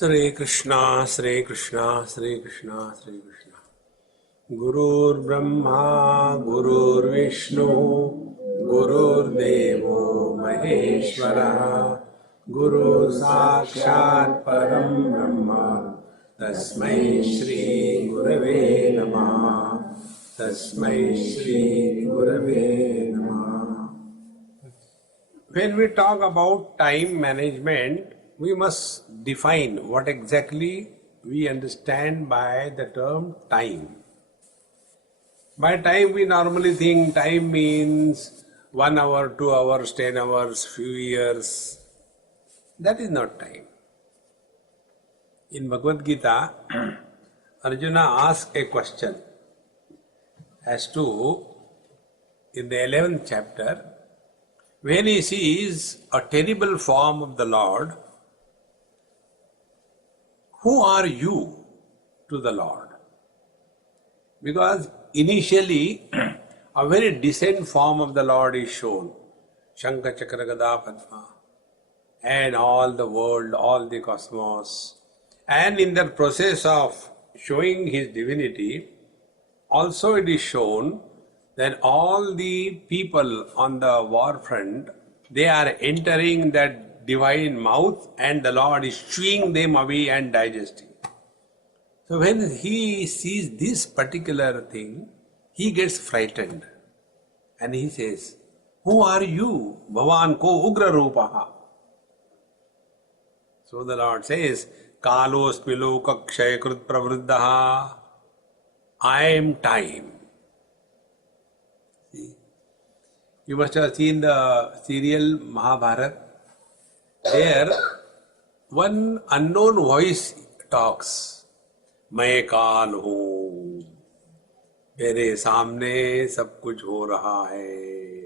Hare Krishna, Hare Krishna, Hare Krishna, Hare Krishna. Gurur Brahma, Gurur Vishnu, Gurur Devo Maheshwara, Guru Sakshat Param Brahma, Tasmai Shri Gurave Namah, Tasmai Shri Gurave Namah. When we talk about time management, we must define what exactly we understand by the term time. By time, we normally think time means 1 hour, 2 hours, 10 hours, few years. That is not time. In Bhagavad Gita, Arjuna asked a question as to, in the 11th chapter, when he sees a terrible form of the Lord, who are you to the Lord? Because initially, a very decent form of the Lord is shown. Shankha Chakra Gada Padma. And all the world, all the cosmos. And in the process of showing his divinity, also it is shown that all the people on the war front, they are entering that divine mouth and the Lord is chewing them away and digesting. So when he sees this particular thing, he gets frightened. And he says, who are you? Bhavan ko ugra rupaha. So the Lord says, Kalosmi loka kshayakrut pravruddhaha. I am time. See? You must have seen the serial Mahabharata. There, one unknown voice talks. मैं काल हूँ, मेरे सामने सब कुछ हो रहा है.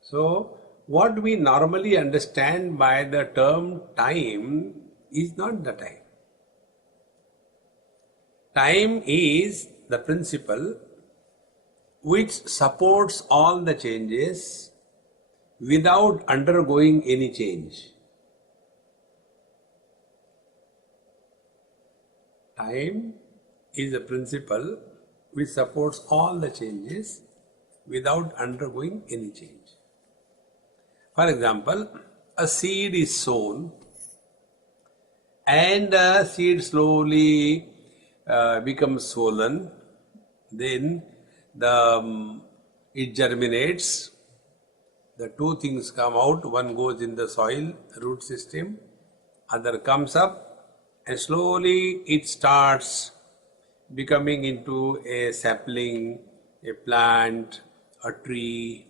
So, what we normally understand by the term time is not the time. Time is the principle which supports all the changes without undergoing any change. Time is a principle which supports all the changes without undergoing any change. For example, a seed is sown and the seed slowly becomes swollen, then it germinates, the two things come out, one goes in the soil, root system, other comes up and slowly it starts becoming into a sapling, a plant, a tree,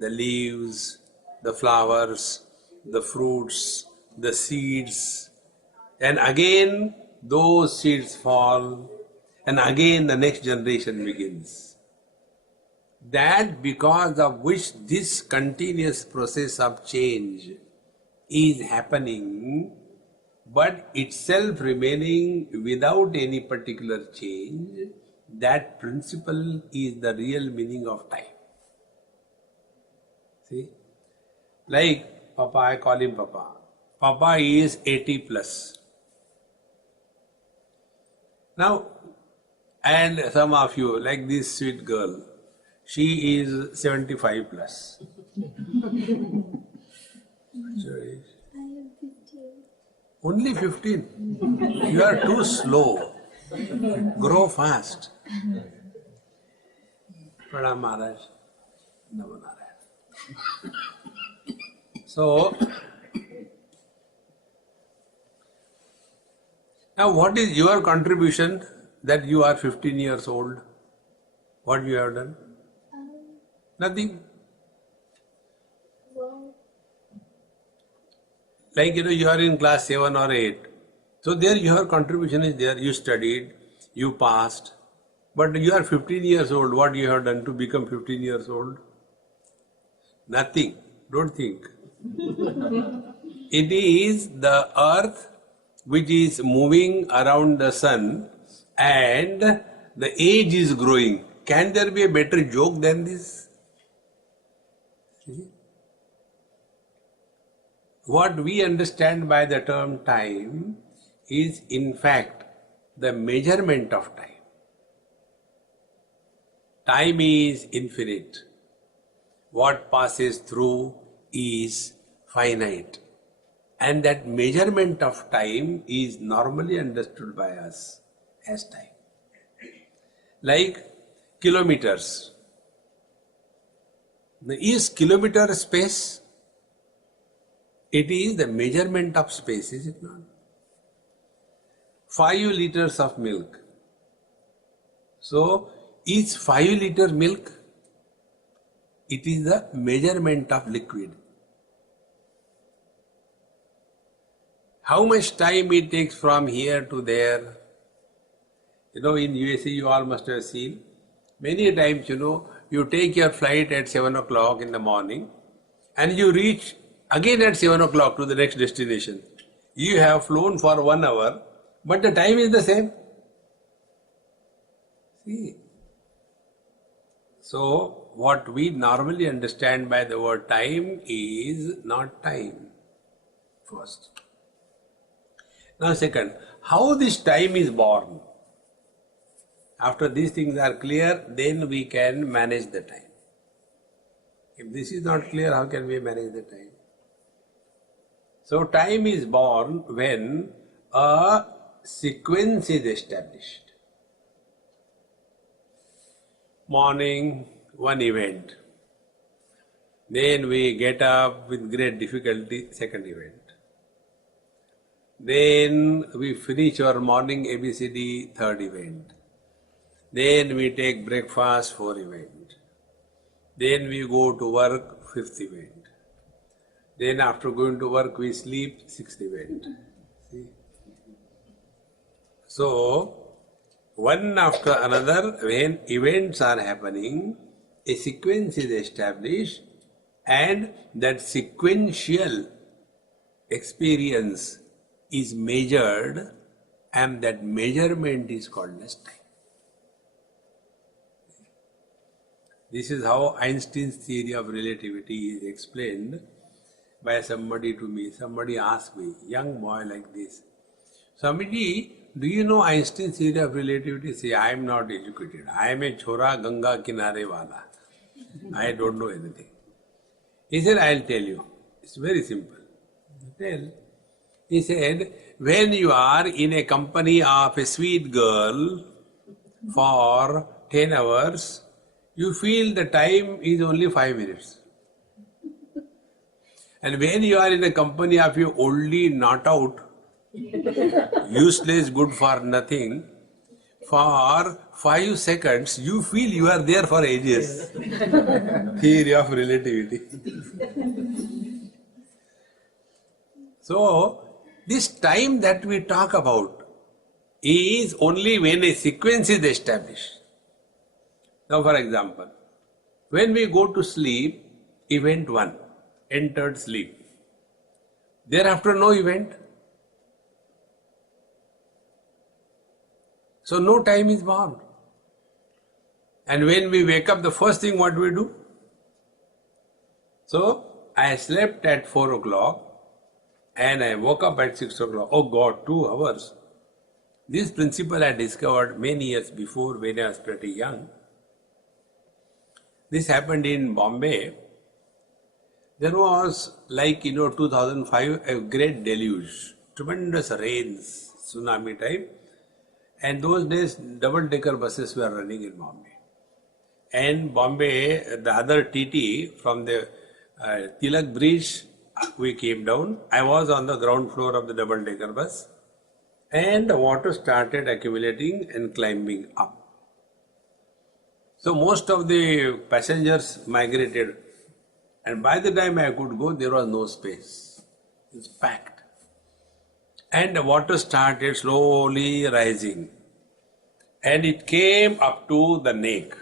the leaves, the flowers, the fruits, the seeds, and again those seeds fall, and again the next generation begins. That because of which this continuous process of change is happening, but itself remaining without any particular change, that principle is the real meaning of time. See? Like Papa, I call him Papa. Papa is 80 plus. Now, and some of you, like this sweet girl, she is 75 plus. Sorry. Only 15. You are too slow. Grow fast. Pranam Maharaj. Namo Narayana. So, now what is your contribution that you are 15 years old? What you have done? Nothing. Like you are in class 7 or 8. So there your contribution is there. You studied, you passed. But you are 15 years old. What you have done to become 15 years old? Nothing. Don't think. It is the earth which is moving around the sun and the age is growing. Can there be a better joke than this? See? what we understand by the term time is in fact the measurement of time. Time is infinite. What passes through is finite. And that measurement of time is normally understood by us as time. Like kilometers. Is kilometer space? It is the measurement of space, is it not? 5 liters of milk. So, is 5 liter milk? It is the measurement of liquid. How much time it takes from here to there? In USA you all must have seen. Many times, you take your flight at 7 o'clock in the morning and you reach again at 7 o'clock to the next destination. You have flown for 1 hour, but the time is the same. See? So, what we normally understand by the word time is not time. First. Now, second, how this time is born? After these things are clear, then we can manage the time. If this is not clear, how can we manage the time? So, time is born when a sequence is established. Morning, one event. Then we get up with great difficulty, second event. Then we finish our morning ABCD, third event. Then we take breakfast, fourth event. Then we go to work, fifth event. Then after going to work we sleep, sixth event. See? So, one after another, when events are happening, a sequence is established and that sequential experience is measured and that measurement is called as time. This is how Einstein's theory of relativity is explained by somebody to me. Somebody asked me, young boy like this, Swamiji, do you know Einstein's theory of relativity? Say, I am not educated. I am a chora Ganga kinare wala. I don't know anything. He said, I'll tell you. It's very simple. Tell. He said, when you are in a company of a sweet girl for 10 hours, you feel the time is only 5 minutes. And when you are in a company of a oldie not out, useless, good for nothing, for 5 seconds, you feel you are there for ages. Theory of relativity. So, this time that we talk about is only when a sequence is established. Now, for example, when we go to sleep, event 1, entered sleep. Thereafter, no event. So, no time is born. And when we wake up, the first thing what we do? So, I slept at 4 o'clock and I woke up at 6 o'clock. Oh God, 2 hours. This principle I discovered many years before when I was pretty young. This happened in Bombay. There was, 2005, a great deluge, tremendous rains, tsunami type. And those days, double-decker buses were running in Bombay. And Bombay, the other TT from the Tilak Bridge, we came down. I was on the ground floor of the double-decker bus. And the water started accumulating and climbing up. So most of the passengers migrated. And by the time I could go, there was no space. It was packed. And the water started slowly rising. And it came up to the neck.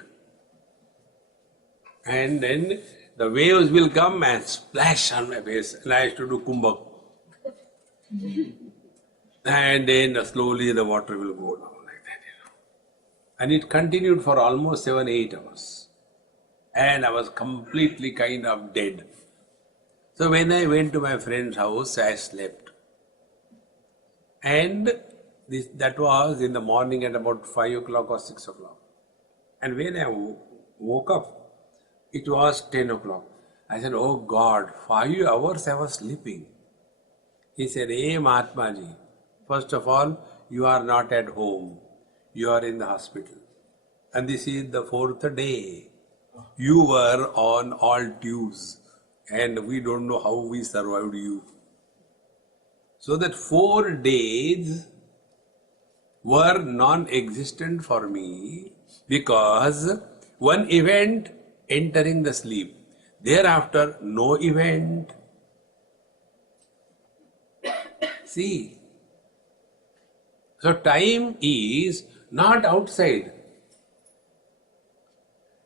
And then the waves will come and splash on my face. And I used to do kumbhak. And then slowly the water will go down like that. And it continued for almost 7-8 hours. And I was completely kind of dead. So when I went to my friend's house, I slept. And that was in the morning at about 5 o'clock or 6 o'clock. And when I woke up, it was 10 o'clock. I said, oh God, 5 hours I was sleeping. He said, hey Mahatma Ji, first of all, you are not at home. You are in the hospital. And this is the 4th day. You were on all dues. And we don't know how we survived you. So that 4 days were non-existent for me because one event entering the sleep. Thereafter, no event. See, so time is not outside.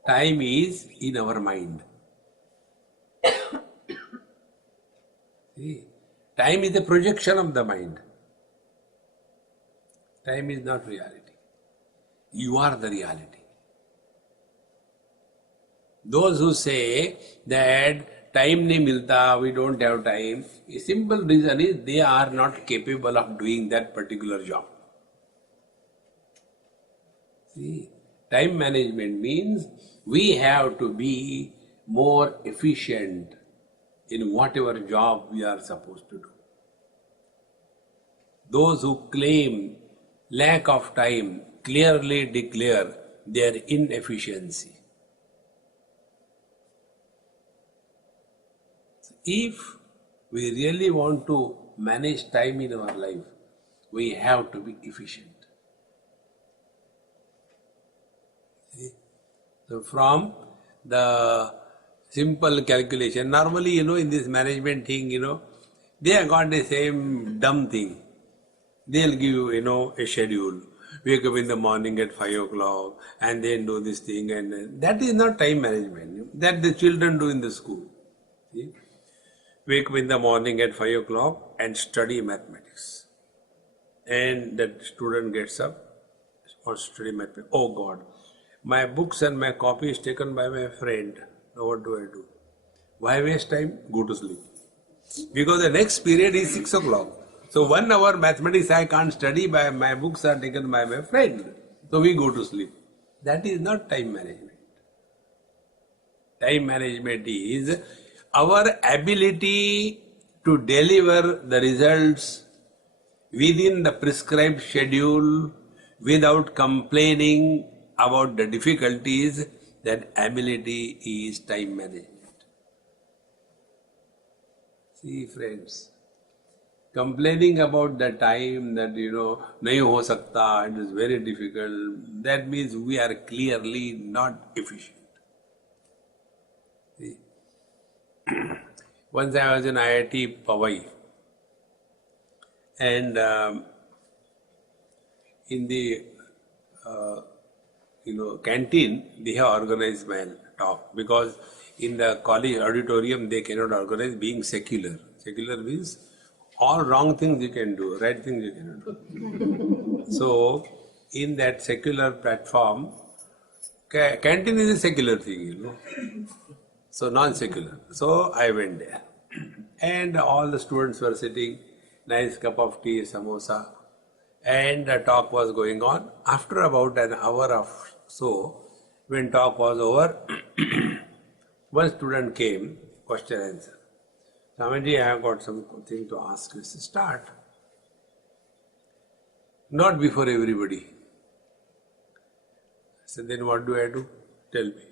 Time is in our mind. See, time is a projection of the mind. Time is not reality. You are the reality. Those who say that time nahi milta, we don't have time, a simple reason is they are not capable of doing that particular job. See, time management means we have to be more efficient in whatever job we are supposed to do. Those who claim lack of time clearly declare their inefficiency. If we really want to manage time in our life, we have to be efficient. See? So from the simple calculation, normally, in this management thing, they have got the same dumb thing. They'll give you, a schedule. Wake up in the morning at 5 o'clock and then do this thing, and that is not time management. That the children do in the school. See? Wake up in the morning at 5 o'clock and study mathematics. And that student gets up or study mathematics. Oh God, my books and my copy is taken by my friend. Now what do I do? Why waste time? Go to sleep. Because the next period is 6 o'clock. So 1 hour mathematics I can't study, by my books are taken by my friend. So we go to sleep. That is not time management. Time management is our ability to deliver the results within the prescribed schedule without complaining about the difficulties. That ability is time management. See, friends, complaining about the time that, nahi ho sakta, it is very difficult, that means we are clearly not efficient. See? Once I was in IIT Powai, and in the canteen they have organized my talk, because in the college auditorium they cannot organize, being secular. Secular means all wrong things you can do, right things you cannot do. So in that secular platform, canteen is a secular thing, So non-secular. So I went there. And all the students were sitting, nice cup of tea, samosa, and the talk was going on. After about an hour or so, when talk was over, one student came, question answer. Swamiji, I have got something to ask you. He said, start. Not before everybody. I said, then what do I do? Tell me.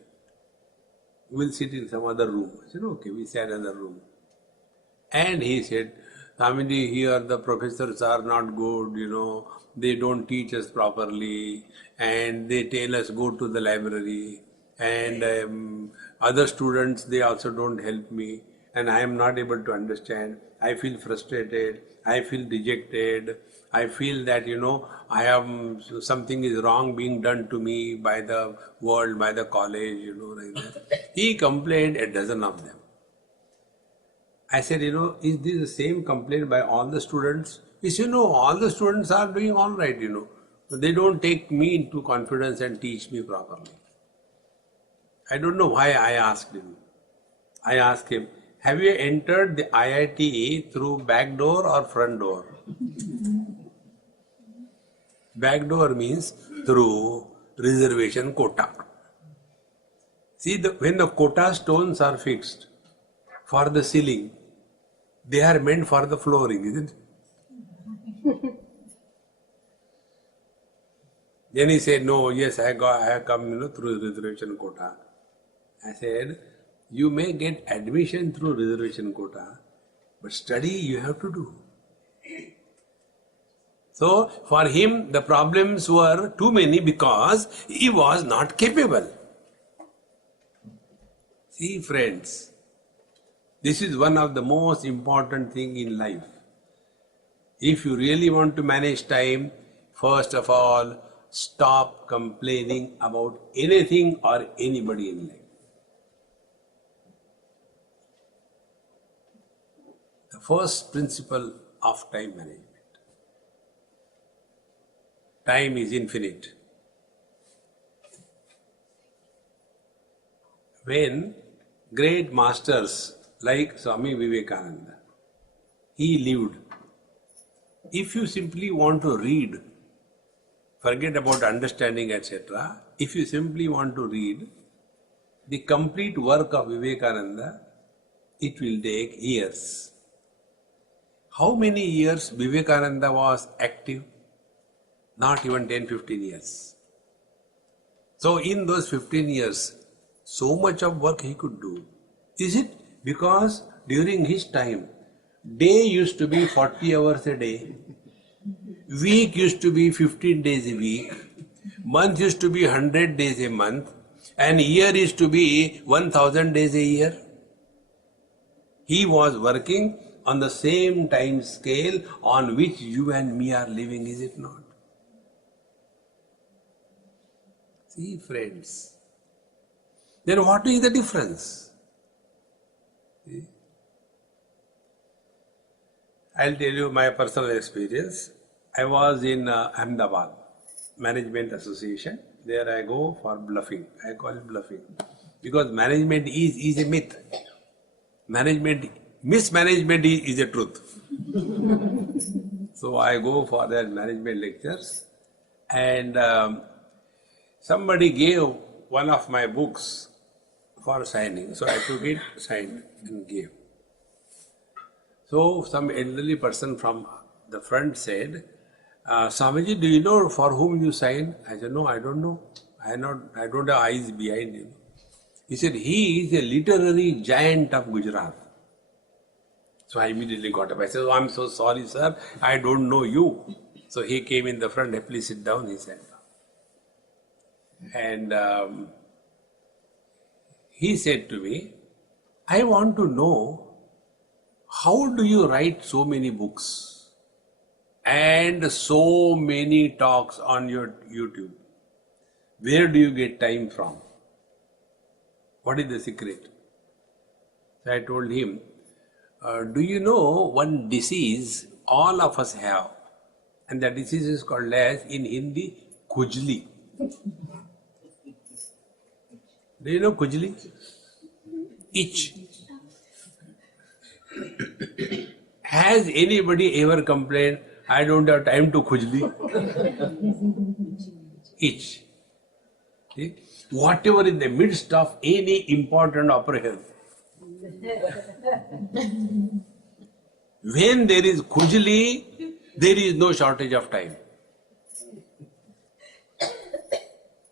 We'll sit in some other room. I said, okay, we sat in another room. And he said, Swamiji, here the professors are not good, they don't teach us properly, and they tell us go to the library, and other students, they also don't help me, and I am not able to understand. I feel frustrated, I feel dejected, I feel that, I am, something is wrong being done to me by the world, by the college, like that. He complained a dozen of them. I said, is this the same complaint by all the students? He said, no, all the students are doing all right, They don't take me into confidence and teach me properly. I don't know why I asked him. I asked him, Have you entered the IIT through back door or front door? Back door means through reservation quota. See, when the quota stones are fixed for the ceiling, they are meant for the flooring, isn't it? Then he said, no, yes, I have come through reservation quota. I said, you may get admission through reservation quota, but study you have to do. So, for him, the problems were too many because he was not capable. See, friends, this is one of the most important things in life. If you really want to manage time, first of all, stop complaining about anything or anybody in life. The first principle of time management. Time is infinite. When great masters like Swami Vivekananda, he lived. If you simply want to read, forget about understanding, etc. If you simply want to read the complete work of Vivekananda, it will take years. How many years Vivekananda was active? Not even 10-15 years. So in those 15 years, so much of work he could do. Is it because during his time, day used to be 40 hours a day, week used to be 15 days a week, month used to be 100 days a month, and year used to be 1000 days a year? He was working on the same time scale on which you and me are living, is it not? See, friends, then what is the difference? See? I'll tell you my personal experience. I was in Ahmedabad Management Association. There I go for bluffing. I call it bluffing. Because management is a myth. Mismanagement is a truth. So I go for their management lectures, and somebody gave one of my books for signing. So I took it, signed and gave. So some elderly person from the front said, Swamiji, do you know for whom you signed? I said, no, I don't know. I don't have eyes behind him. He said, he is a literary giant of Gujarat. So I immediately got up. I said, oh, I'm so sorry, sir. I don't know you. So he came in the front. Please sit down, he said. And he said to me, I want to know, how do you write so many books and so many talks on your YouTube? Where do you get time from? What is the secret? So I told him, do you know one disease all of us have? And that disease is called as, in Hindi, Khujli. Do you know Khujli? Itch. Has anybody ever complained, I don't have time to Khujli? Itch. See? Whatever in the midst of any important operation, when there is Khujli, there is no shortage of time.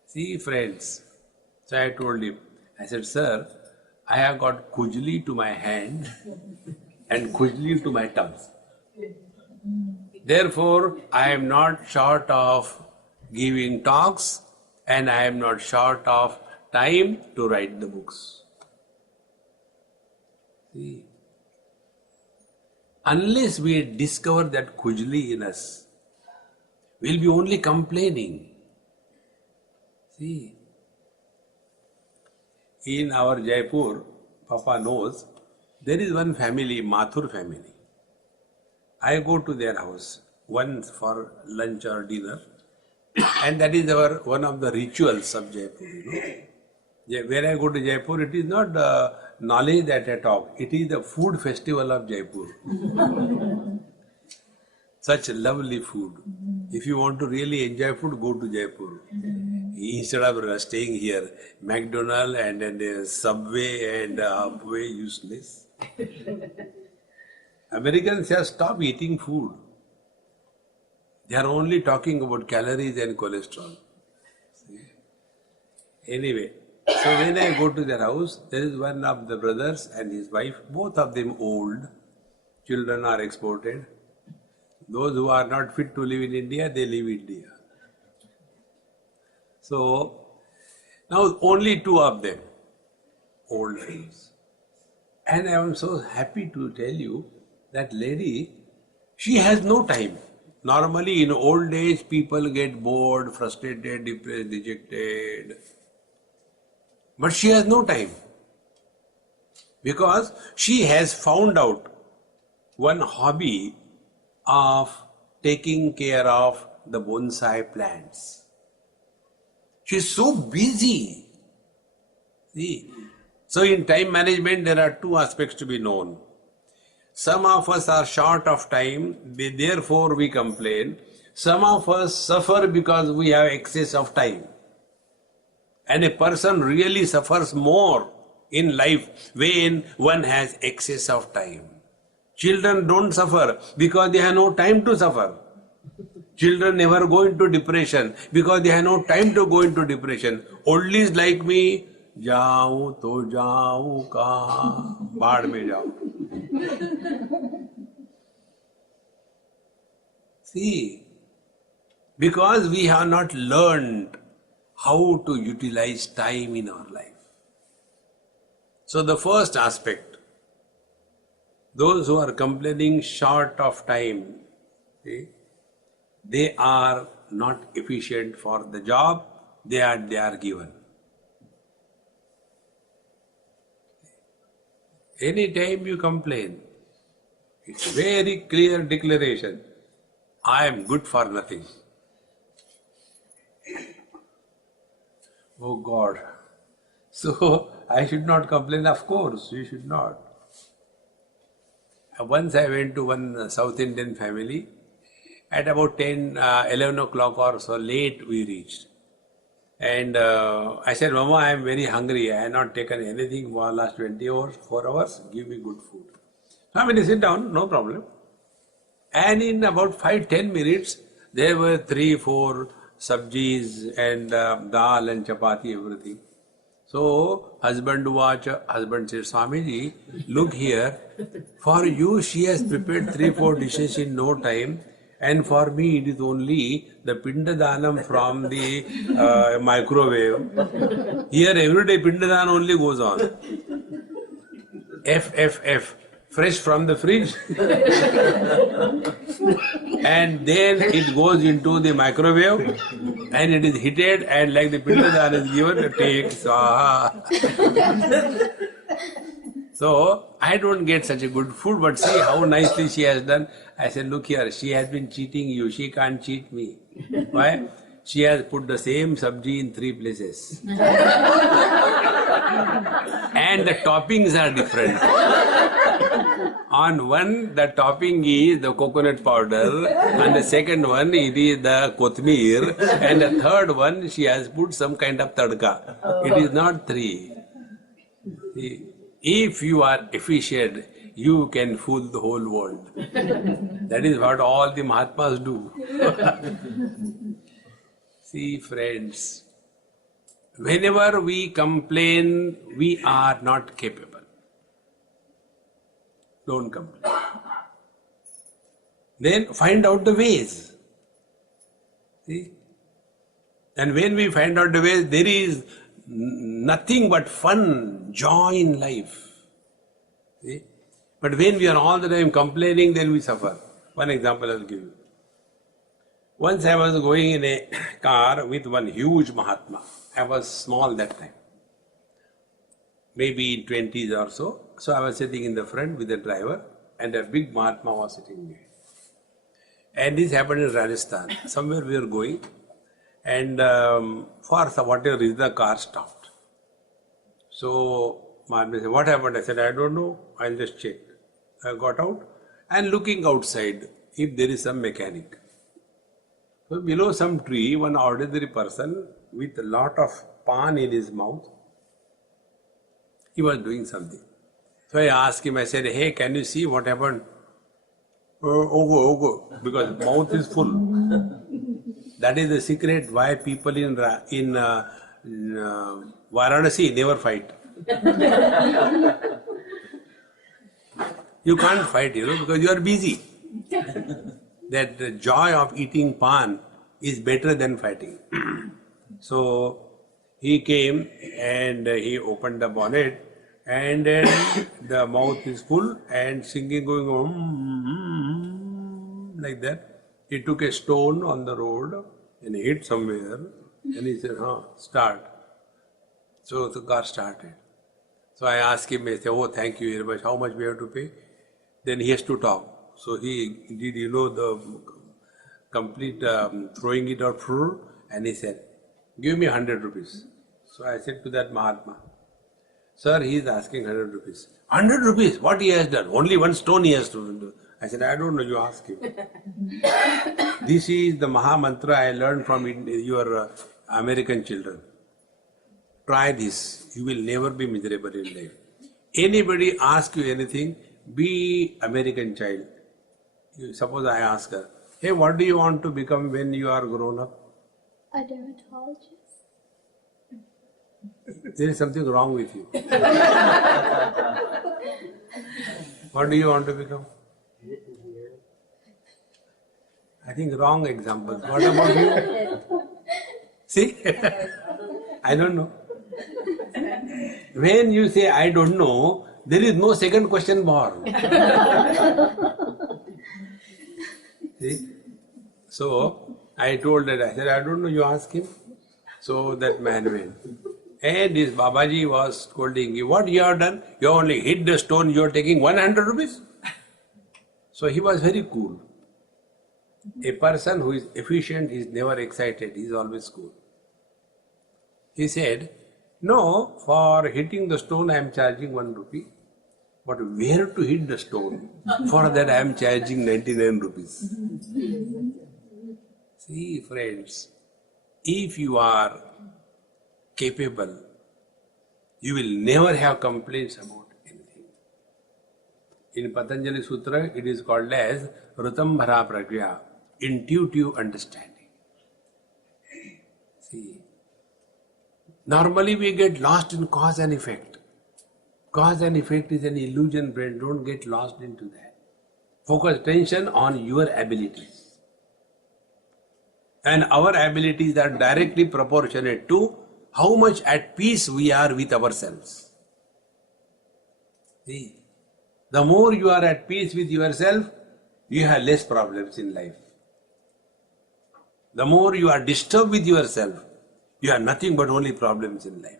See, friends, so I told him, I said, sir, I have got Khujli to my hand and Khujli to my tongue. Therefore, I am not short of giving talks and I am not short of time to write the books. See, unless we discover that Khujli in us, we'll be only complaining. See, in our Jaipur, Papa knows, there is one family, Mathur family. I go to their house once for lunch or dinner, and that is one of the rituals of Jaipur. When I go to Jaipur, it is not knowledge at a talk. It is the food festival of Jaipur. Such lovely food. If you want to really enjoy food, go to Jaipur. Instead of staying here, McDonald's and then Subway and Upway, useless. Americans have stopped eating food. They are only talking about calories and cholesterol. See? Anyway, so when I go to their house, there is one of the brothers and his wife, both of them old. Children are exported. Those who are not fit to live in India, they leave India. So, now only two of them, old friends. And I am so happy to tell you that lady, she has no time. Normally in old age, people get bored, frustrated, depressed, dejected. But she has no time. Because she has found out one hobby of taking care of the bonsai plants. She's so busy. See? So in time management, there are two aspects to be known. Some of us are short of time, therefore we complain. Some of us suffer because we have excess of time. And a person really suffers more in life when one has excess of time. Children don't suffer because they have no time to suffer. Children never go into depression because they have no time to go into depression. Oldies like me, जाऊं तो जाऊं कहाँ, बाढ़ में जाऊं. See, because we have not learned how to utilize time in our life. So the first aspect, those who are complaining short of time, see, they are not efficient for the job they are given. Anytime you complain, it's very clear declaration, I am good for nothing. Oh God. So I should not complain, of course, you should not. Once I went to one South Indian family, at about 11 o'clock or so late we reached. And I said, Mama, I am very hungry. I have not taken anything for the last 20 hours, 4 hours. Give me good food. Family, sit down, no problem. And in about 5-10 minutes, there were 3-4 sabjis and dal and chapati, everything. So husband said, Swamiji, look here. For you, she has prepared 3-4 dishes in no time. And for me, it is only the Pindadanam from the microwave. Here, every day Pindadan only goes on. F, fresh from the fridge. And then it goes into the microwave and it is heated, and like the Pindadan is given, take swaha. So, I don't get such a good food, but see how nicely she has done. I said, look here, she has been cheating you, she can't cheat me. Why? She has put the same sabji in 3 places. And the toppings are different. On one, the topping is the coconut powder, and the second one, it is the kothmir, and the third one, she has put some kind of tadka. It is not 3. See, if you are efficient, you can fool the whole world. That is what all the Mahatmas do. See, friends, whenever we complain, we are not capable. Don't complain. Then find out the ways. See? And when we find out the ways, there is nothing but fun, joy in life. See? But when we are all the time complaining, then we suffer. One example I will give you. Once I was going in a car with one huge Mahatma. I was small that time, maybe in 20s or so. So I was sitting in the front with the driver, and a big Mahatma was sitting behind. And this happened in Rajasthan. Somewhere we were going, and for whatever reason the car stopped. So Mahatma said, what happened? I said, I don't know. I'll just check. I got out and looking outside if there is some mechanic. So below some tree, one ordinary person with a lot of pan in his mouth, he was doing something. So I asked him, I said, hey, can you see what happened? Oh, because mouth is full. That is the secret why people in Varanasi never fight. You can't fight, because you are busy. That the joy of eating pan is better than fighting. So he came and he opened the bonnet and then the mouth is full and singing going like that. He took a stone on the road and hit somewhere and he said, start. So the car started. So I asked him, I said, oh, thank you very much. How much we have to pay? Then he has to talk. So he did, the complete throwing it out full, and he said, give me 100 rupees. So I said to that Mahatma, sir, he is asking 100 rupees. 100 rupees? What he has done? Only one stone he has to do. I said, I don't know, you ask him. This is the Maha Mantra I learned from your American children. Try this. You will never be miserable in life. Anybody ask you anything, be American child. Suppose I ask her, hey, what do you want to become when you are grown up? A dermatologist. There is something wrong with you. What do you want to become? I think wrong examples. What about you? See? I don't know. When you say I don't know, there is no second question born. See? So I told that, I said, I don't know, you ask him. So that man went. And this Babaji was scolding you, what you have done? You only hit the stone, you are taking 100 rupees. So he was very cool. A person who is efficient is never excited, he is always cool. He said, no, for hitting the stone I am charging 1 rupee. But where to hit the stone? For that I am charging 99 rupees. See, friends, if you are capable, you will never have complaints about anything. In Patanjali Sutra, it is called as Rutambhara Pragya, intuitive understanding. See, normally we get lost in cause and effect. Cause and effect is an illusion, brain. Don't get lost into that. Focus attention on your abilities. And our abilities are directly proportionate to how much at peace we are with ourselves. See, the more you are at peace with yourself, you have less problems in life. The more you are disturbed with yourself, you have nothing but only problems in life.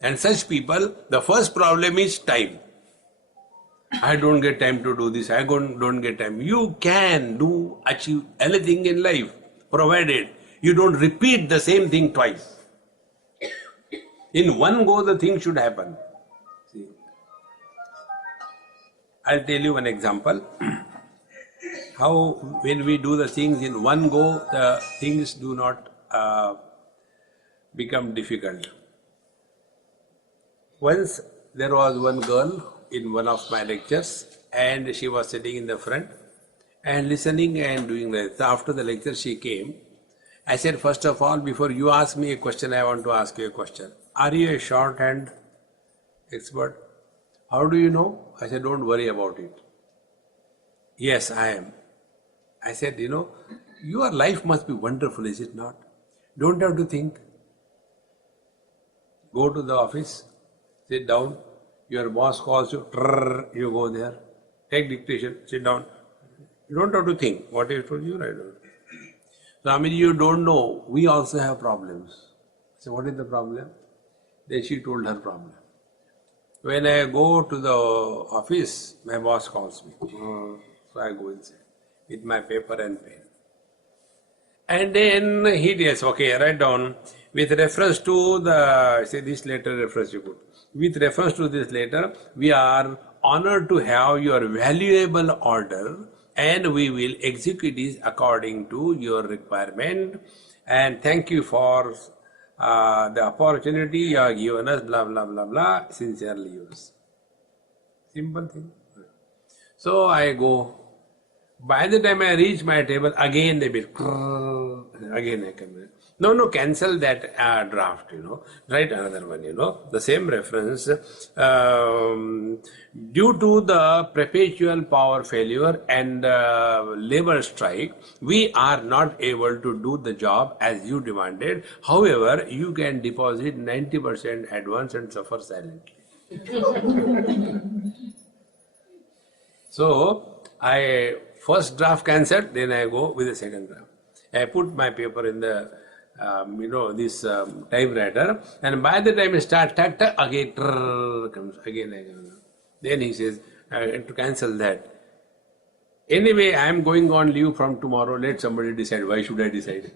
And such people, the first problem is time. I don't get time to do this, I don't get time. You can achieve anything in life, provided you don't repeat the same thing twice. In one go, the thing should happen. See, I'll tell you one example. How when we do the things in one go, the things do not become difficult. Once there was one girl in one of my lectures and she was sitting in the front and listening and doing that. So after the lecture she came. I said, first of all, before you ask me a question, I want to ask you a question. Are you a shorthand expert? How do you know? I said, don't worry about it. Yes, I am. I said, your life must be wonderful, is it not? Don't have to think. Go to the office, sit down, your boss calls you, you go there, take dictation, sit down. You don't have to think. What I told you, right? Swamiji, you don't know, we also have problems. I said, what is the problem? Then she told her problem. When I go to the office, my boss calls me. So I go inside with my paper and pen. And then he says, okay, write down, With reference to the, say this letter reference you put. With reference to this letter, we are honored to have your valuable order and we will execute this according to your requirement. And thank you for the opportunity you have given us, blah, blah, blah, blah. Sincerely yours. Simple thing. So I go. By the time I reach my table, again they will, again I come. No, cancel that draft, write another one, the same reference. Due to the perpetual power failure and labor strike, we are not able to do the job as you demanded. However, you can deposit 90% advance and suffer silently. So, I first draft cancelled, then I go with the second draft. I put my paper in the, this typewriter, and by the time I start, again, comes again. Then he says, to cancel that. Anyway, I am going on leave from tomorrow, let somebody decide. Why should I decide?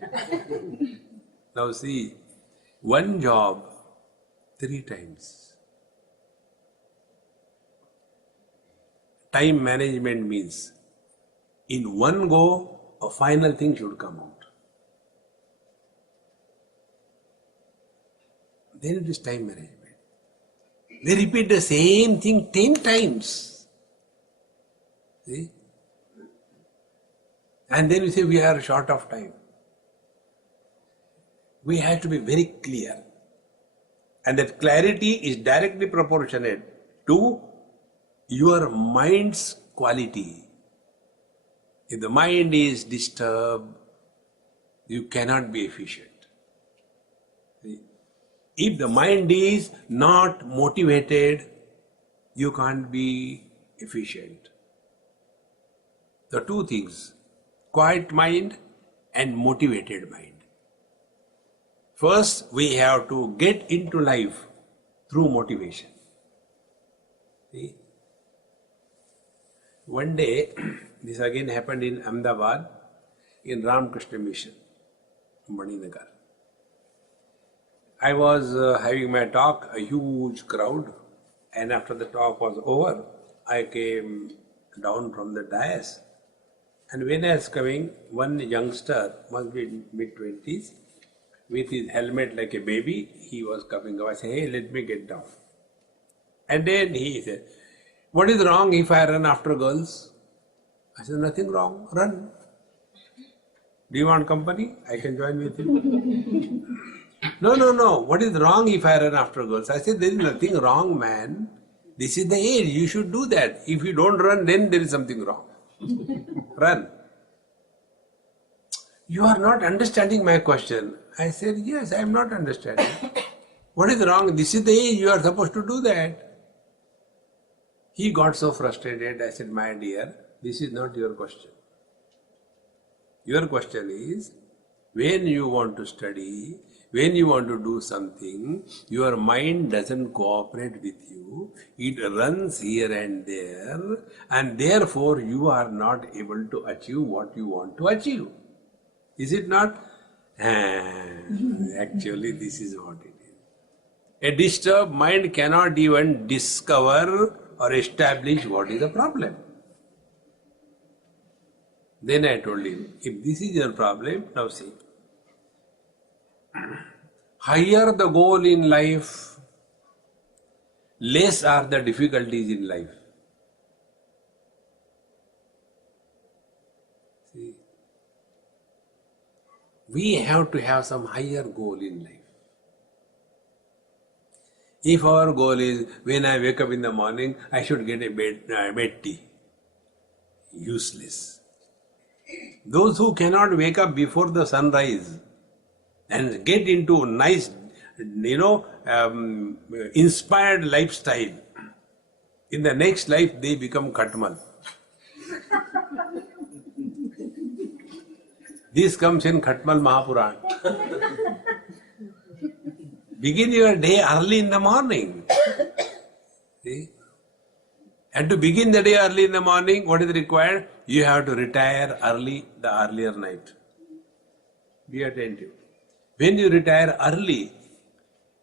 Now see, one job, 3 times. Time management means in one go, a final thing should come out. Then it is time management. They repeat the same thing 10 times. See? And then we say we are short of time. We have to be very clear. And that clarity is directly proportionate to your mind's quality. If the mind is disturbed, you cannot be efficient. If the mind is not motivated, you can't be efficient. The 2 things, quiet mind and motivated mind. First, we have to get into life through motivation. See? One day, this again happened in Ahmedabad, in Ramakrishna Mission, Maninagar. I was having my talk, a huge crowd, and after the talk was over, I came down from the dais. And when I was coming, one youngster, must be mid-20s, with his helmet like a baby, he was coming up. I said, hey, let me get down. And then he said, what is wrong if I run after girls? I said, nothing wrong, run. Do you want company? I can join with you. No, what is wrong if I run after girls? I said, there is nothing wrong, man. This is the age, you should do that. If you don't run, then there is something wrong. Run. You are not understanding my question. I said, yes, I am not understanding. What is wrong? This is the age, you are supposed to do that. He got so frustrated. I said, my dear, this is not your question. Your question is, when you want to study, when you want to do something, your mind doesn't cooperate with you. It runs here and there, and therefore you are not able to achieve what you want to achieve. Is it not? Actually, this is what it is. A disturbed mind cannot even discover or establish what is the problem. Then I told him, if this is your problem, now see. Higher the goal in life, less are the difficulties in life. See, we have to have some higher goal in life. If our goal is, when I wake up in the morning, I should get a bed tea. Useless. Those who cannot wake up before the sunrise and get into nice, inspired lifestyle, in the next life they become Khatmal. This comes in Khatmal Mahapuran. Begin your day early in the morning. See? And to begin the day early in the morning, what is required? You have to retire early the earlier night. Be attentive. When you retire early,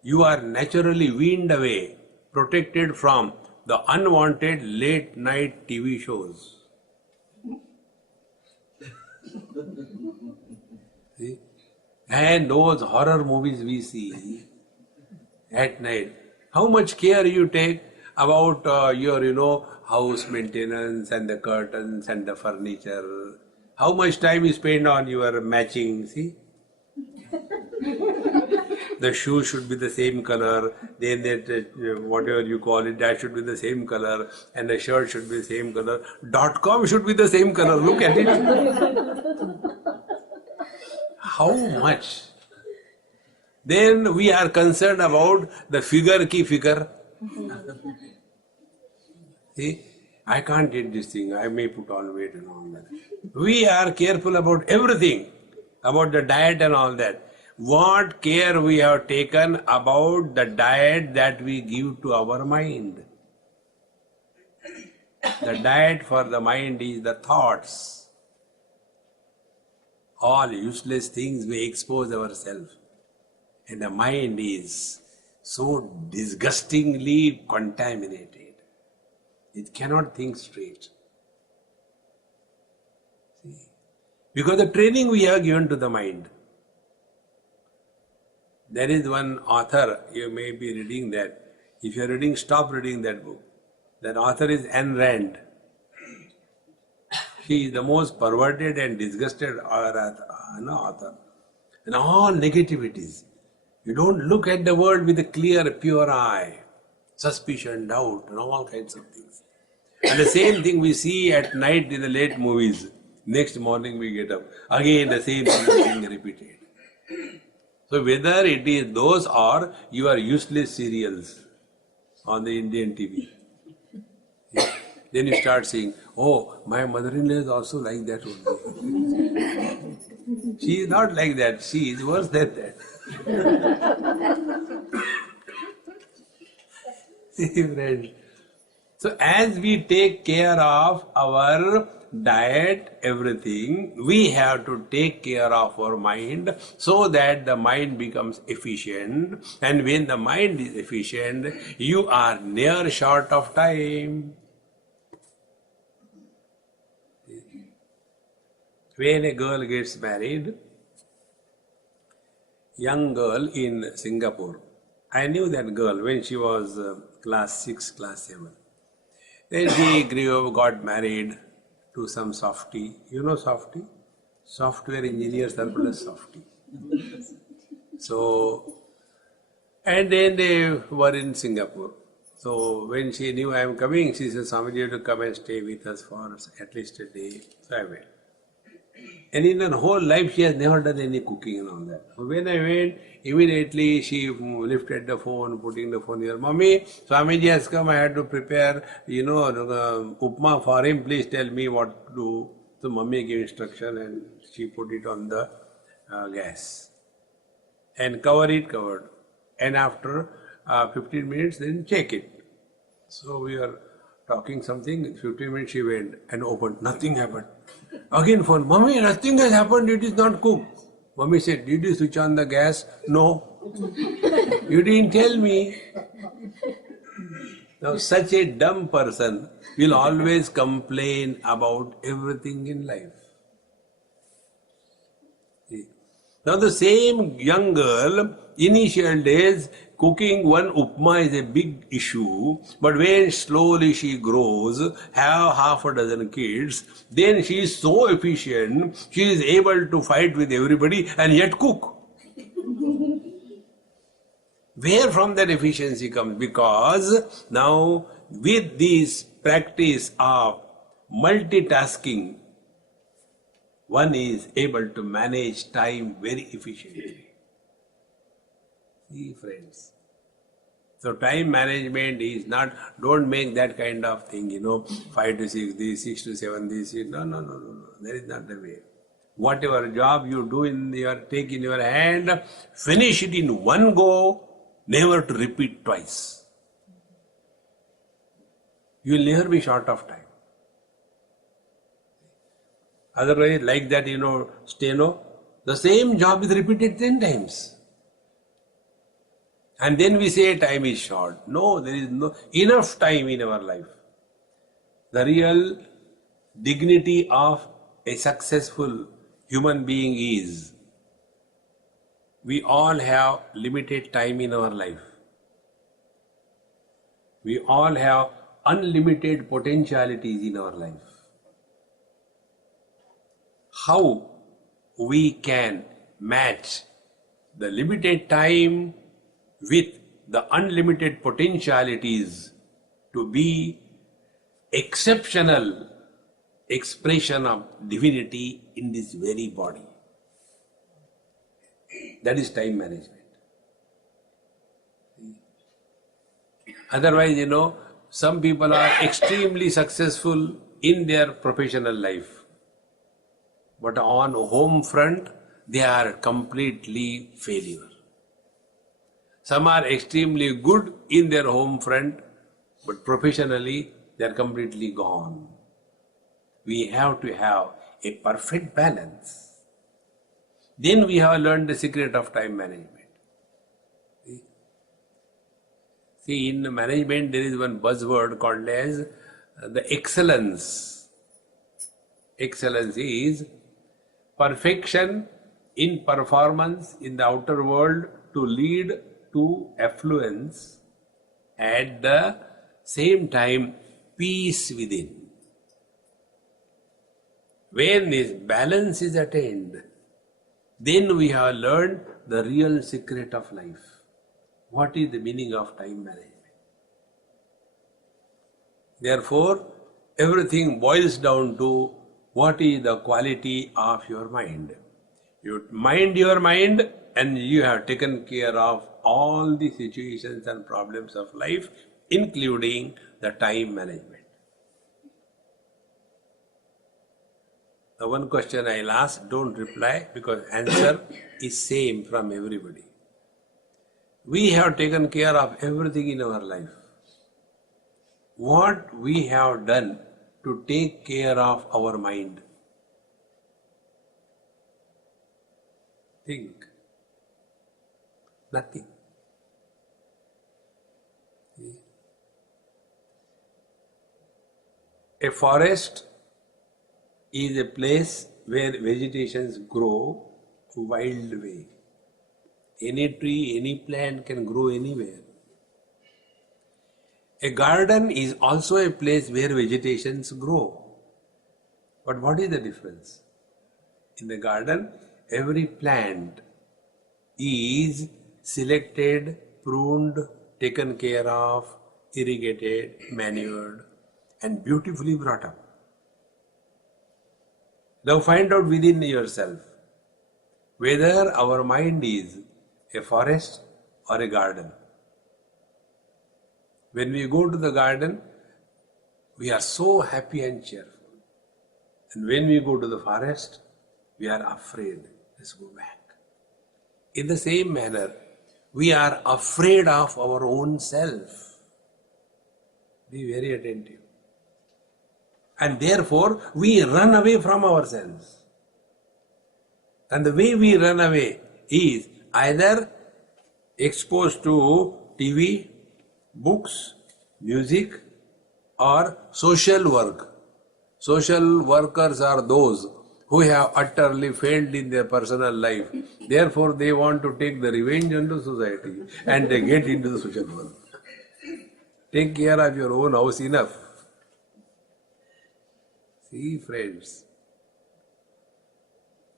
you are naturally weaned away, protected from the unwanted late night TV shows. See? And those horror movies we see at night, how much care you take about your, house maintenance and the curtains and the furniture. How much time you spend on your matching, see? The shoe should be the same color, then that whatever you call it, that should be the same color, and the shirt should be the same color. .com should be the same color. Look at it. How much? Then we are concerned about the figure ki figure. See, I can't eat this thing, I may put on weight and all that. We are careful about everything, about the diet and all that. What care we have taken about the diet that we give to our mind? The diet for the mind is the thoughts. All useless things we expose ourselves. And the mind is so disgustingly contaminated. It cannot think straight. See? Because the training we have given to the mind. There is one author, you may be reading that. If you are reading, stop reading that book. That author is Ayn Rand. She is the most perverted and disgusted author. And all negativities. You don't look at the world with a clear, pure eye. Suspicion, doubt, and all kinds of things. And the same thing we see at night in the late movies. Next morning we get up. Again the same thing is being repeated. So whether it is those or your useless serials on the Indian TV. Then you start saying, oh, my mother-in-law is also like that only. She is not like that. She is worse than that. See, friends. So as we take care of our diet, everything, we have to take care of our mind so that the mind becomes efficient. And when the mind is efficient, you are near short of time. When a girl gets married, young girl in Singapore, I knew that girl when she was class 6, class 7. Then she grew up, got married to some softy. You know softy? Software engineer surplus softy. So, and then they were in Singapore. So when she knew I am coming, she said, Swamiji, you have to come and stay with us for at least a day. So I went. And in her whole life, she has never done any cooking and all that. When I went, immediately she lifted the phone, putting the phone here. Mommy, Swamiji has come, I had to prepare, upma for him. Please tell me what to do. So Mommy gave instruction and she put it on the gas. And covered. And after 15 minutes, then check it. So we are talking something, 15 minutes she went and opened, nothing happened. Again phone, Mommy, nothing has happened, it is not cooked. Mommy said, did you switch on the gas? No. You didn't tell me. Now such a dumb person will always complain about everything in life. See? Now the same young girl, initial days, cooking one upma is a big issue, but when slowly she grows, have half a dozen kids, then she is so efficient, she is able to fight with everybody and yet cook. Where from that efficiency comes? Because now with this practice of multitasking, one is able to manage time very efficiently. See, friends. So time management is not, don't make that kind of thing, 5 to 6 this, 6 to 7 this. No. That is not the way. Whatever job you do take in your hand, finish it in one go, never to repeat twice. You will never be short of time. Otherwise, like that, steno, The same job is repeated 10 times. And then we say time is short. No, there is no enough time in our life. The real dignity of a successful human being is we all have limited time in our life. We all have unlimited potentialities in our life. How we can match the limited time with the unlimited potentialities to be exceptional expression of divinity in this very body. That is time management. Otherwise, some people are extremely successful in their professional life. But on home front, they are completely failure. Some are extremely good in their home front, but professionally they are completely gone. We have to have a perfect balance. Then we have learned the secret of time management. See, in management there is one buzzword called as the excellence. Excellence is perfection in performance in the outer world to lead to affluence, at the same time peace within. When this balance is attained, then we have learned the real secret of life. What is the meaning of time management? Therefore, everything boils down to what is the quality of your mind. You mind your mind and you have taken care of all the situations and problems of life, including the time management. The one question I'll ask, don't reply because answer is same from everybody. We have taken care of everything in our life. What we have done to take care of our mind? Think. Nothing. A forest is a place where vegetations grow wild way. Any tree, any plant can grow anywhere. A garden is also a place where vegetations grow. But what is the difference? In the garden, every plant is selected, pruned, taken care of, irrigated, manured, and beautifully brought up. Now find out within yourself whether our mind is a forest or a garden. When we go to the garden, we are so happy and cheerful. And when we go to the forest, we are afraid. Let's go back. In the same manner, we are afraid of our own self. Be very attentive. And therefore, we run away from ourselves. And the way we run away is either exposed to TV, books, music, or social work. Social workers are those who have utterly failed in their personal life. Therefore, they want to take the revenge on the society and they get into the social work. Take care of your own house enough. See, friends.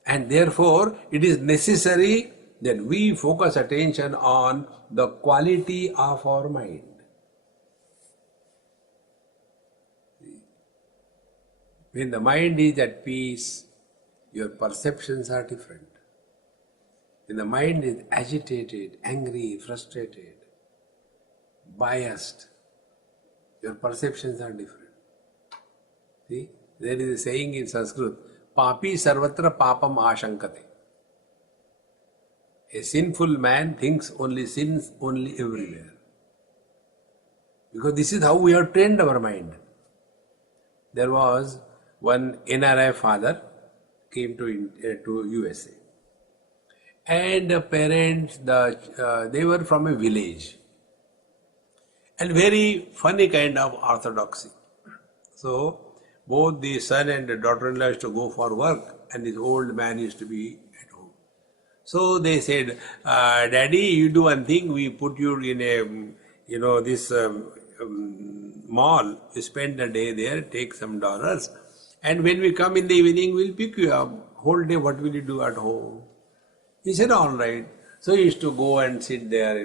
And therefore, it is necessary that we focus attention on the quality of our mind. When the mind is at peace, your perceptions are different. When the mind is agitated, angry, frustrated, biased, your perceptions are different. See, there is a saying in Sanskrit, Papi sarvatra papam ashankate. A sinful man thinks only sins only everywhere. Because this is how we have trained our mind. There was one NRI father came to USA. And the parents, they were from a village, and very funny kind of orthodoxy. So both the son and the daughter-in-law used to go for work, and this old man used to be at home. So they said, "Daddy, you do one thing. We put you in a, this mall. You spend the day there, take some dollars, and when we come in the evening, we'll pick you up. Whole day, what will you do at home?" He said, "All right." So he used to go and sit there,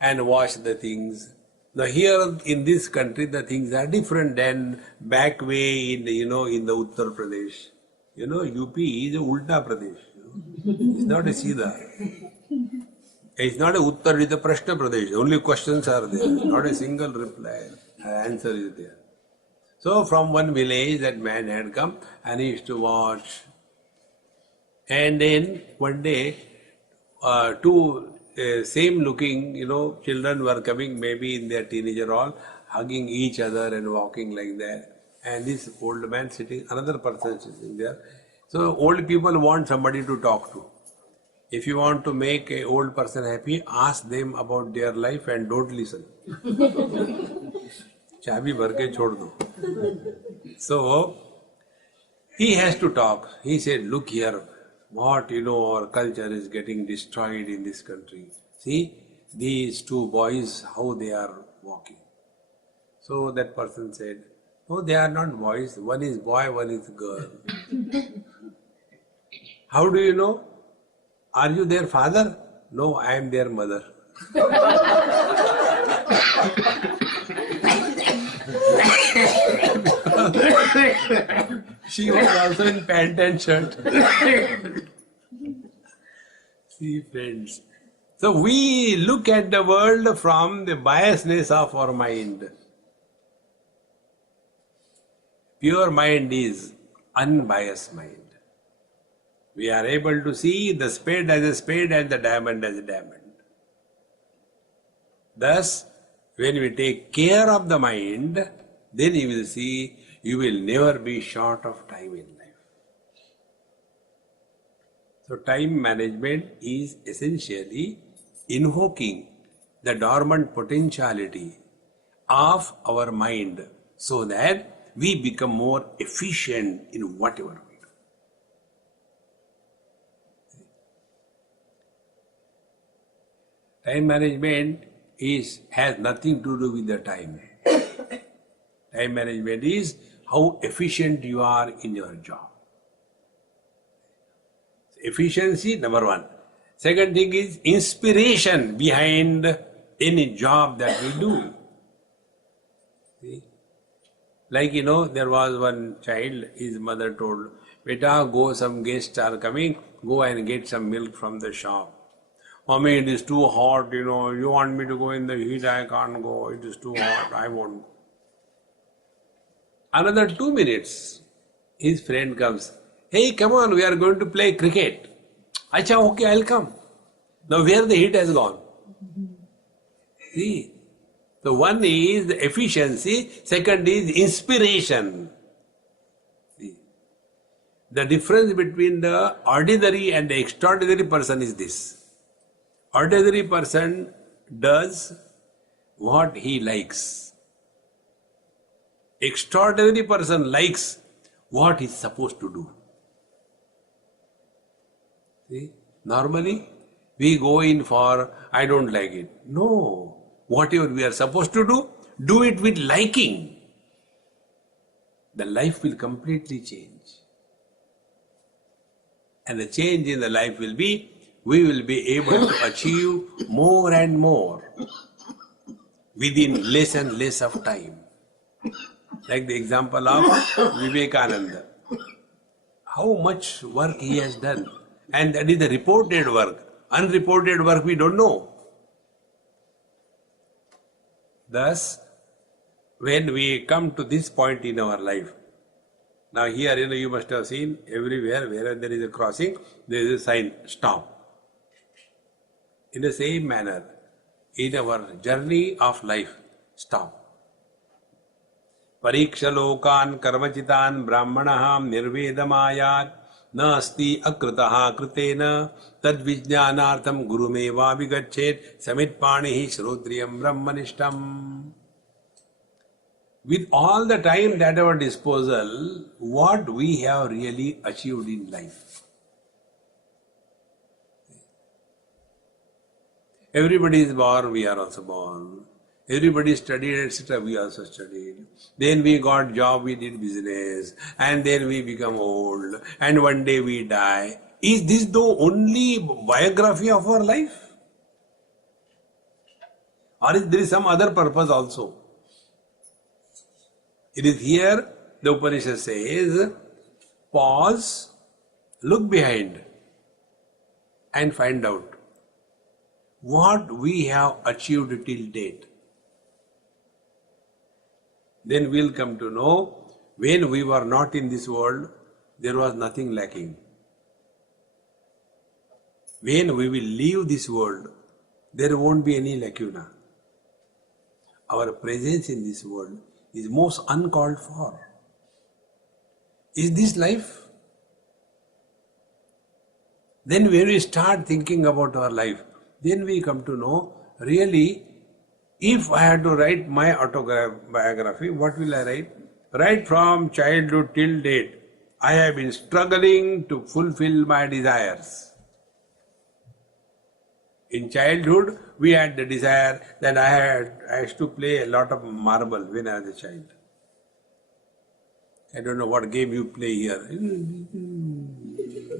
and watch the things. Now here in this country, the things are different than back way in in the Uttar Pradesh. UP is a Ulta Pradesh. It's not a Sida. It's not a Uttar, it's a Prashna Pradesh. Only questions are there. Not a single reply. Answer is there. So from one village, that man had come and he used to watch. And then one day, two same looking, children were coming, maybe in their teenager all, hugging each other and walking like that. And this old man sitting, another person sitting there. So old people want somebody to talk to. If you want to make an old person happy, ask them about their life and don't listen. Chabi bhar ke chhod do. So he has to talk. He said, "Look here. What, our culture is getting destroyed in this country. See, these two boys, how they are walking." So that person said, "No, they are not boys. One is boy, one is girl." "How do you know? Are you their father?" "No, I am their mother." She was also in pant and shirt. See, friends. So we look at the world from the biasness of our mind. Pure mind is unbiased mind. We are able to see the spade as a spade and the diamond as a diamond. Thus, when we take care of the mind, then you will see you will never be short of time in life. So time management is essentially invoking the dormant potentiality of our mind so that we become more efficient in whatever we do. Time management has nothing to do with the time. Time management is how efficient you are in your job. Efficiency, number one. Second thing is inspiration behind any job that we do. See? Like, there was one child, his mother told, "Beta, go, some guests are coming, go and get some milk from the shop." "Mommy, it is too hot, you want me to go in the heat, I can't go, it is too hot, I won't go." Another 2 minutes, his friend comes, "Hey, come on, we are going to play cricket." "Acha, okay, I'll come." Now where the heat has gone? See? So one is the efficiency, second is inspiration. See? The difference between the ordinary and the extraordinary person is this. Ordinary person does what he likes. Extraordinary person likes what he's supposed to do. See? Normally, we go in for, "I don't like it." No. Whatever we are supposed to do it with liking. The life will completely change. And the change in the life will be, we will be able to achieve more and more within less and less of time. Like the example of Vivekananda. How much work he has done. And that is the reported work. Unreported work we don't know. Thus, when we come to this point in our life, now here you must have seen everywhere where there is a crossing, there is a sign, "Stop." In the same manner, in our journey of life, stop. "Parikshalokan karmachitan brahmanaham nirvedamayat Nasti akritaha kritena tad vijnanartham gurumeva vigachet samitpanihi shrodriyam brahmanishtam. With all the time at our disposal, what we have really achieved in life. Everybody is born, we are also born. Everybody studied, etc., we also studied. Then we got job, we did business, and then we become old, and one day we die. Is this the only biography of our life? Or is there some other purpose also? It is here, the Upanishad says, pause, look behind, and find out what we have achieved till date. Then we'll come to know when we were not in this world, there was nothing lacking. When we will leave this world, there won't be any lacuna. Our presence in this world is most uncalled for. Is this life? Then when we start thinking about our life, then we come to know, really, if I had to write my autobiography, what will I write? Right from childhood till date, I have been struggling to fulfill my desires. In childhood, we had the desire that I used to play a lot of marble when I was a child. I don't know what game you play here.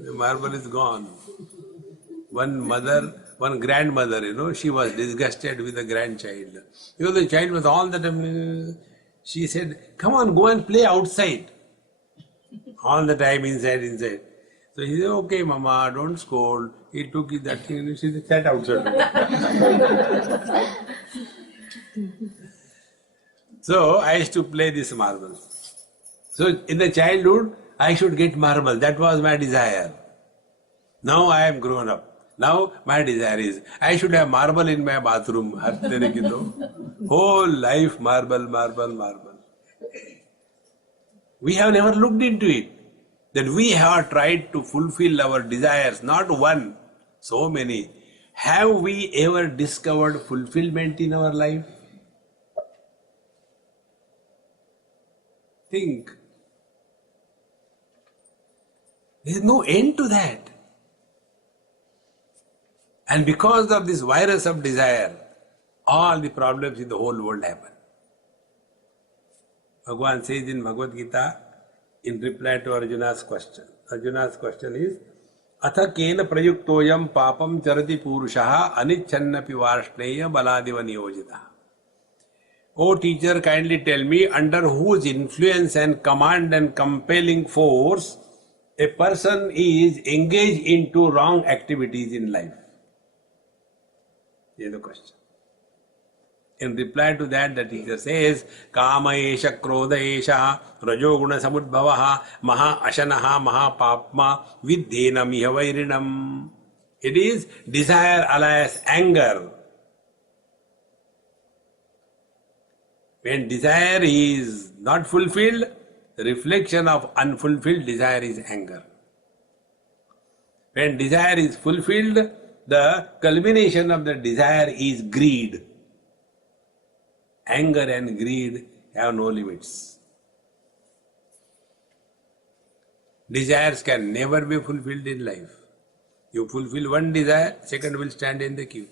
The marble is gone. One grandmother, she was disgusted with the grandchild. Because the child was all the time, she said, come on, go and play outside. All the time inside. So he said, okay, Mama, don't scold. He took that thing and she sat outside. So I used to play this marble. So in the childhood, I should get marble. That was my desire. Now I am grown up. Now my desire is, I should have marble in my bathroom. Whole life marble. We have never looked into it. That we have tried to fulfill our desires, not one, so many. Have we ever discovered fulfillment in our life? Think. There is no end to that. And because of this virus of desire, all the problems in the whole world happen. Bhagavan says in Bhagavad Gita, in reply to Arjuna's question. Arjuna's question is, Atha kena prayuktoyam papam charati purushaha anichannapi varshneya baladiva niyojita. O teacher, kindly tell me, under whose influence and command and compelling force a person is engaged into wrong activities in life? Here's the question. In reply to that, the teacher says, Kama esha krodha esha rajoguna samudbhavaha maha ashanaha maha papma viddhena miha vairinam. It is desire alias anger. When desire is not fulfilled, the reflection of unfulfilled desire is anger. When desire is fulfilled, the culmination of the desire is greed. Anger and greed have no limits. Desires can never be fulfilled in life. You fulfill one desire, second will stand in the queue.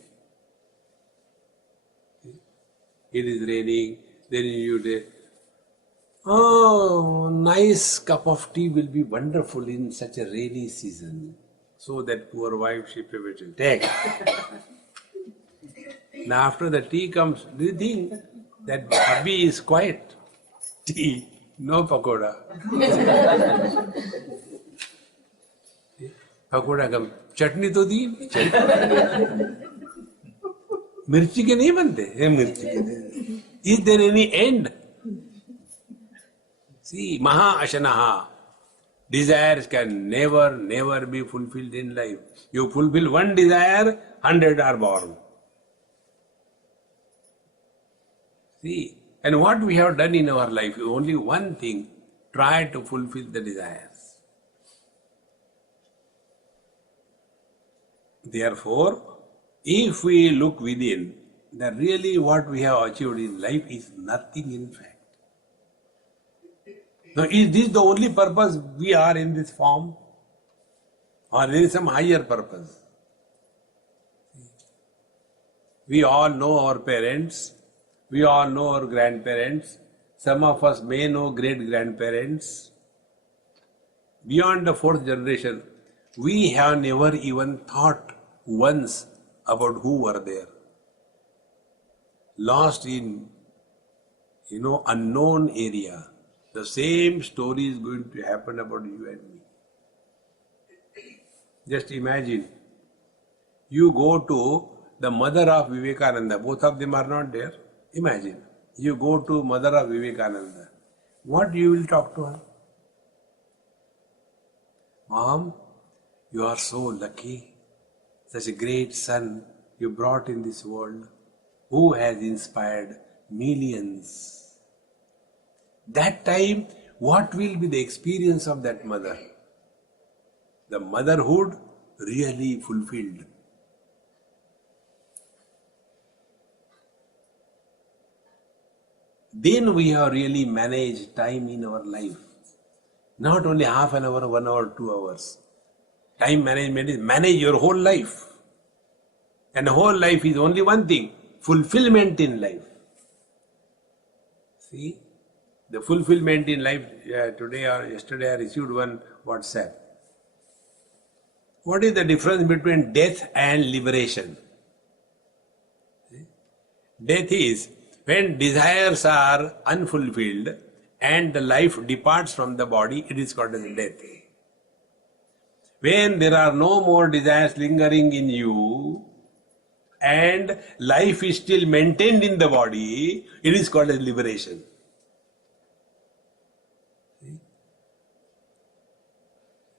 It is raining, then you say, oh, nice cup of tea will be wonderful in such a rainy season. So that poor wife, she prepares it. Take. Now after the tea comes, do you think that hubby is quiet? Tea, no pakoda. Pakoda come, chutney to di? Mirchi ke nahi bante? Mirchi ke nahi. Is there any end? See, maha ashanaha. Desires can never be fulfilled in life. You fulfill one desire, 100 are born. See, and what we have done in our life is only one thing, try to fulfill the desires. Therefore, if we look within, then really what we have achieved in life is nothing in fact. Now, is this the only purpose we are in this form? Or there is some higher purpose? We all know our parents, we all know our grandparents, some of us may know great-grandparents. Beyond the fourth generation, we have never even thought once about who were there. Lost in, unknown area. The same story is going to happen about you and me. Just imagine, you go to the mother of Vivekananda, both of them are not there. Imagine, you go to mother of Vivekananda. What you will talk to her? Mom, you are so lucky. Such a great son you brought in this world, who has inspired millions. That time, what will be the experience of that mother? The motherhood really fulfilled. Then we have really managed time in our life. Not only half an hour, 1 hour, 2 hours. Time management is manage your whole life. And the whole life is only one thing, fulfillment in life. See, the fulfillment in life, today or yesterday I received one WhatsApp. What is the difference between death and liberation? See? Death is when desires are unfulfilled and the life departs from the body, it is called as death. When there are no more desires lingering in you and life is still maintained in the body, it is called as liberation. See?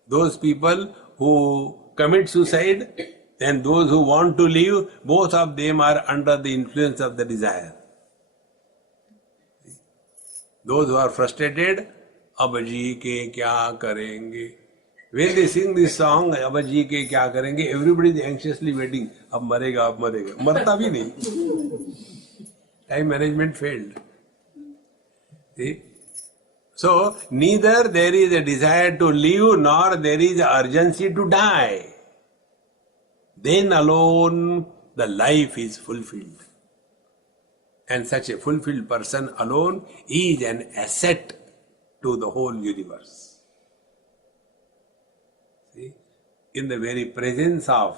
Those people who commit suicide and those who want to live, both of them are under the influence of the desire. Those who are frustrated, अब जी के क्या करेंगे? When they sing this song, अब जी के क्या करेंगे? Everybody is anxiously waiting. अब मरेगा, अब मरेगा. मरता भी नहीं. Time management failed. See? So, neither there is a desire to live nor there is a urgency to die. Then alone the life is fulfilled. And such a fulfilled person alone is an asset to the whole universe. See? In the very presence of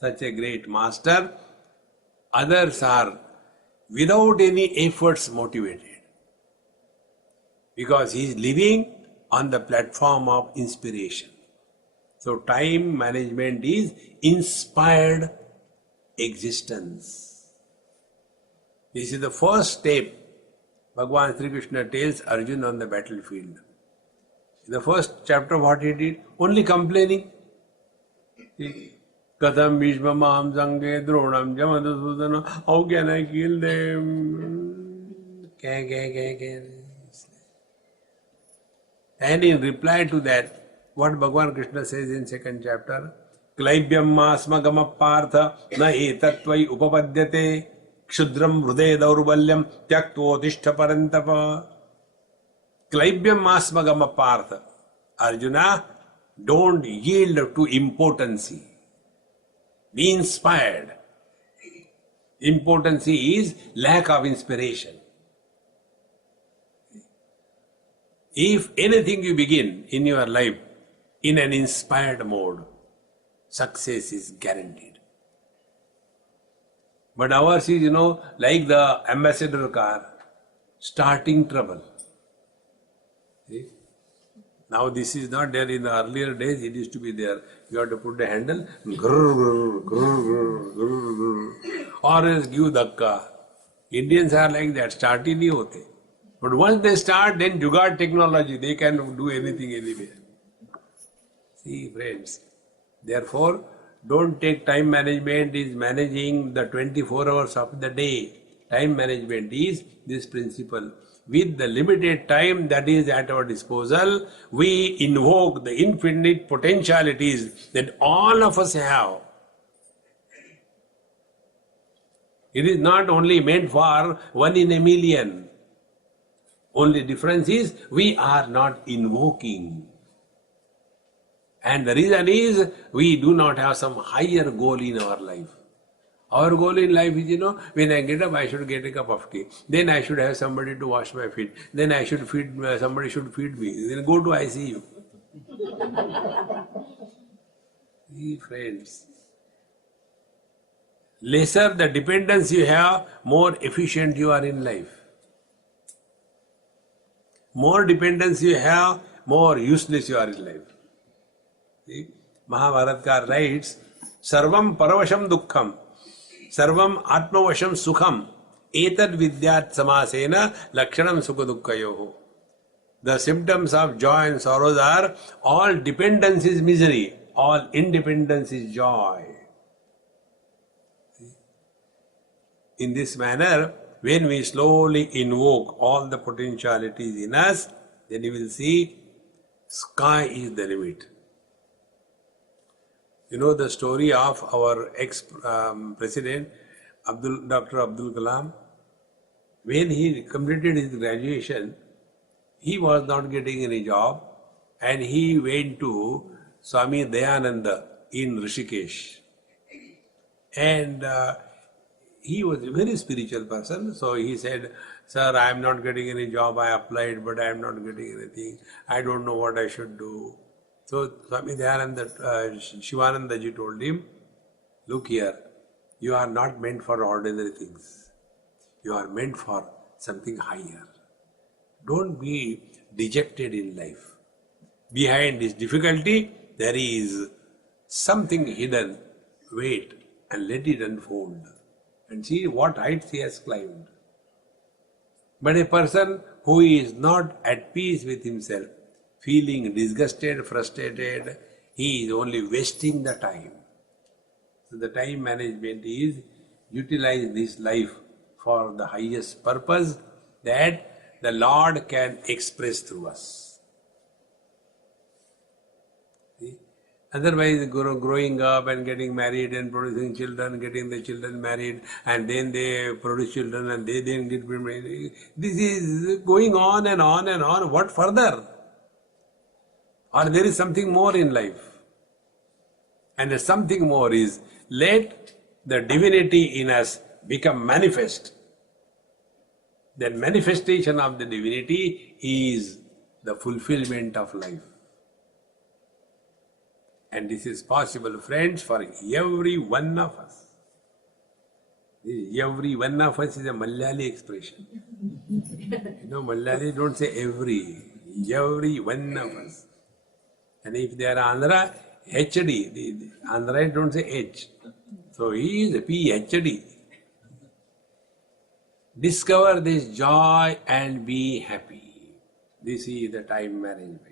such a great master, others are without any efforts motivated. Because he is living on the platform of inspiration. So time management is inspired existence. This is the first step Bhagavan Sri Krishna tells Arjuna on the battlefield. In the first chapter, what he did? Only complaining. Katham Bhishma Maham Sange Dronam Jamadusudana. How can I kill them? And in reply to that, what Bhagavan Krishna says in second chapter, Klaibhyam masmagama partha na etatvai upapadyate Kshudram hruday daurbalyam tyakto tishta parantapa. Klaibhyam masmagama partha. Arjuna, don't yield to impotency. Be inspired. Impotency is lack of inspiration. If anything you begin in your life in an inspired mode, success is guaranteed. But ours is, like the ambassador car, starting trouble. See? Now this is not there. In the earlier days, it used to be there. You have to put the handle, grrr, grrr, grrr, grrr, or else give dhakka. Indians are like that, start ही नहीं होते. But once they start, then jugaad technology, they can do anything anywhere. See, friends, therefore, don't take time management is managing the 24 hours of the day. Time management is this principle. With the limited time that is at our disposal, we invoke the infinite potentialities that all of us have It is not only meant for 1 in a million. Only difference is we are not invoking. And the reason is we do not have some higher goal in our life. Our goal in life is, when I get up, I should get a cup of tea. Then I should have somebody to wash my feet. Then I should feed, somebody should feed me. Then go to ICU. See, friends, lesser the dependence you have, more efficient you are in life. More dependence you have, more useless you are in life. See, Mahabharata writes, Sarvam paravasham dukkham, Sarvam atmavasham sukham, etad vidyat samasena lakshanam sukha dukkhayoho. The symptoms of joy and sorrows are all dependence is misery, all independence is joy. In this manner, when we slowly invoke all the potentialities in us, then you will see sky is the limit. You know the story of our ex-president, Dr. Abdul Kalam? When he completed his graduation, he was not getting any job and he went to Swami Dayananda in Rishikesh. And he was a very spiritual person, so he said, Sir, I am not getting any job, I applied but I am not getting anything, I don't know what I should do. So Swami Dayananda, Shivananda ji told him, look here, you are not meant for ordinary things. You are meant for something higher. Don't be dejected in life. Behind this difficulty, there is something hidden. Wait and let it unfold. And see what heights he has climbed. But a person who is not at peace with himself, feeling disgusted, frustrated, he is only wasting the time. So the time management is utilize this life for the highest purpose that the Lord can express through us. See? Otherwise, growing up and getting married and producing children, getting the children married, and then they produce children and they then get married. This is going on and on and on. What further? Or there is something more in life. And the something more is, let the divinity in us become manifest. The manifestation of the divinity is the fulfillment of life. And this is possible, friends, for every one of us. Every one of us is a Malayali expression. Malayali don't say every one of us. And if they are Andhra, HD. The Andhra don't say H. So he is a PhD. Discover this joy and be happy. This is the time management.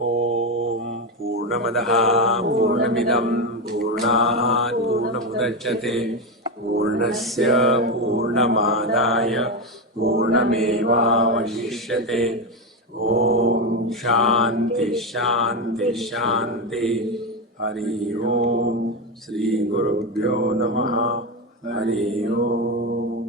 Om Purnamadaha Purnamidam Purnat Purnamudachyate Purnasya Purnamadaya Purnameva Vashishyate. Om Shanti Shanti Shanti. Hari Om. Sri Gurubhyo Namaha. Hari Om.